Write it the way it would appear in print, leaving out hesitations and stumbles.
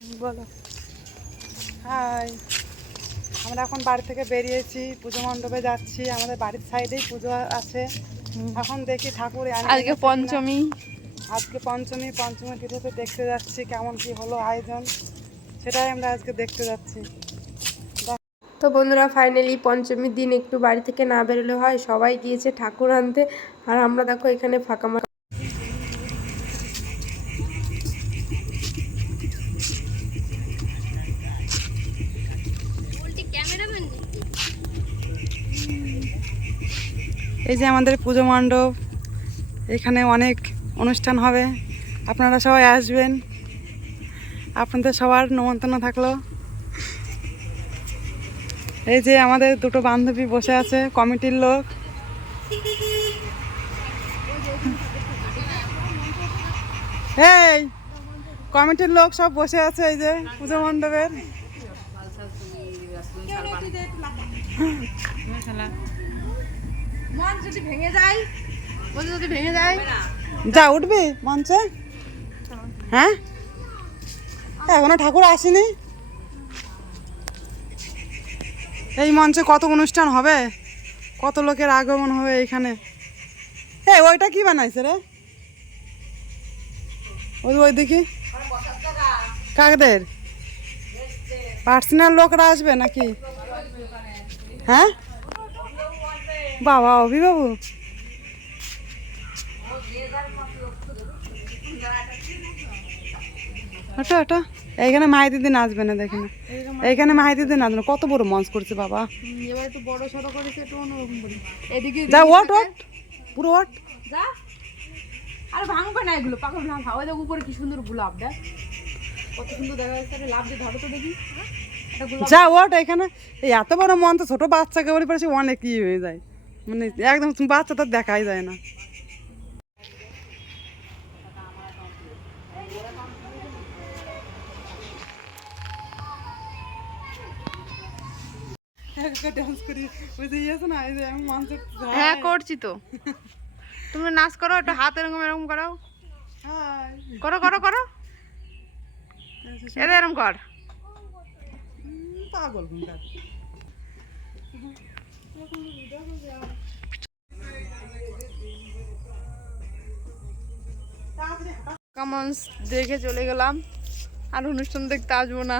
বলো। হাই, আমরা এখন বাড়ি থেকে বেরিয়েছি, পুজো মণ্ডপে যাচ্ছি। আমাদের বাড়ির সাইডেই পুজো আছে। এখন দেখি ঠাকুর আজকে পঞ্চমী। আজকে পঞ্চমী তিথিতে দেখতে যাচ্ছি কেমন কি হলো আয়োজন, সেটাই আমরা আজকে দেখতে যাচ্ছি। তো বন্ধুরা, ফাইনালি পঞ্চমীর দিন একটু বাড়ি থেকে না বেরোলে হয়, সবাই গিয়েছে ঠাকুর আনতে, আর আমরা দেখো এখানে ফাঁকা। এই যে আমাদের পুজো মণ্ডপ, এখানে অনেক অনুষ্ঠান হবে, আপনারা সবাই আসবেন, আপনাদের সবার নিমন্ত্রণ থাকলো। এই যে আমাদের দুটো বান্ধবী বসে আছে, কমিটির লোক। এই কমিটির লোক সব বসে আছে এই যে পুজো মণ্ডপের। যা উঠবি মঞ্চে? হ্যাঁ, এখনো ঠাকুর আসেনি। এই মঞ্চে কত অনুষ্ঠান হবে, কত লোকের আগমন হবে এইখানে। এই ওইটা কি বানাইছে রে? ওই দেখি কাকদের পার্সোনাল লোকরা আসবে নাকি? হ্যাঁ বাবা, অভিবাবু ওটা ওটা এইখানে মাই দিদি নাচবে না, দেখে না এইখানে মাই দিদি নাচবে। কত বড় মঞ্চ করছে বাবা। এবার একটু বড় সড়ো করেছে, একটু অন্যরকম করে। এদিকে যা ওট পুরো ওট যা। আরে ভাঙবে না এগুলো, পাগল না। হাওয়া দেখ উপরে কি সুন্দর গোলাপ, দেখ কত সুন্দর দেখা যাচ্ছে। লাভ দিয়ে ধরো তো দেখি। যা ওট এখানে। এই এত বড় মঞ্চ ছোট বাচ্চাকে বলে পড়েছে অনেক ই হয়ে যায়, মানে একদম বাচ্চা তো দেখাই যায় না। হ্যাঁ করছি তো। তুমি নাচ করো, একটু হাত এরকম এরকম করো, করো করো করো, এটা এরকম কর। পাগল কেমন দেখে চলে গেলাম, আর অনুষ্ঠান দেখতে আসবো না।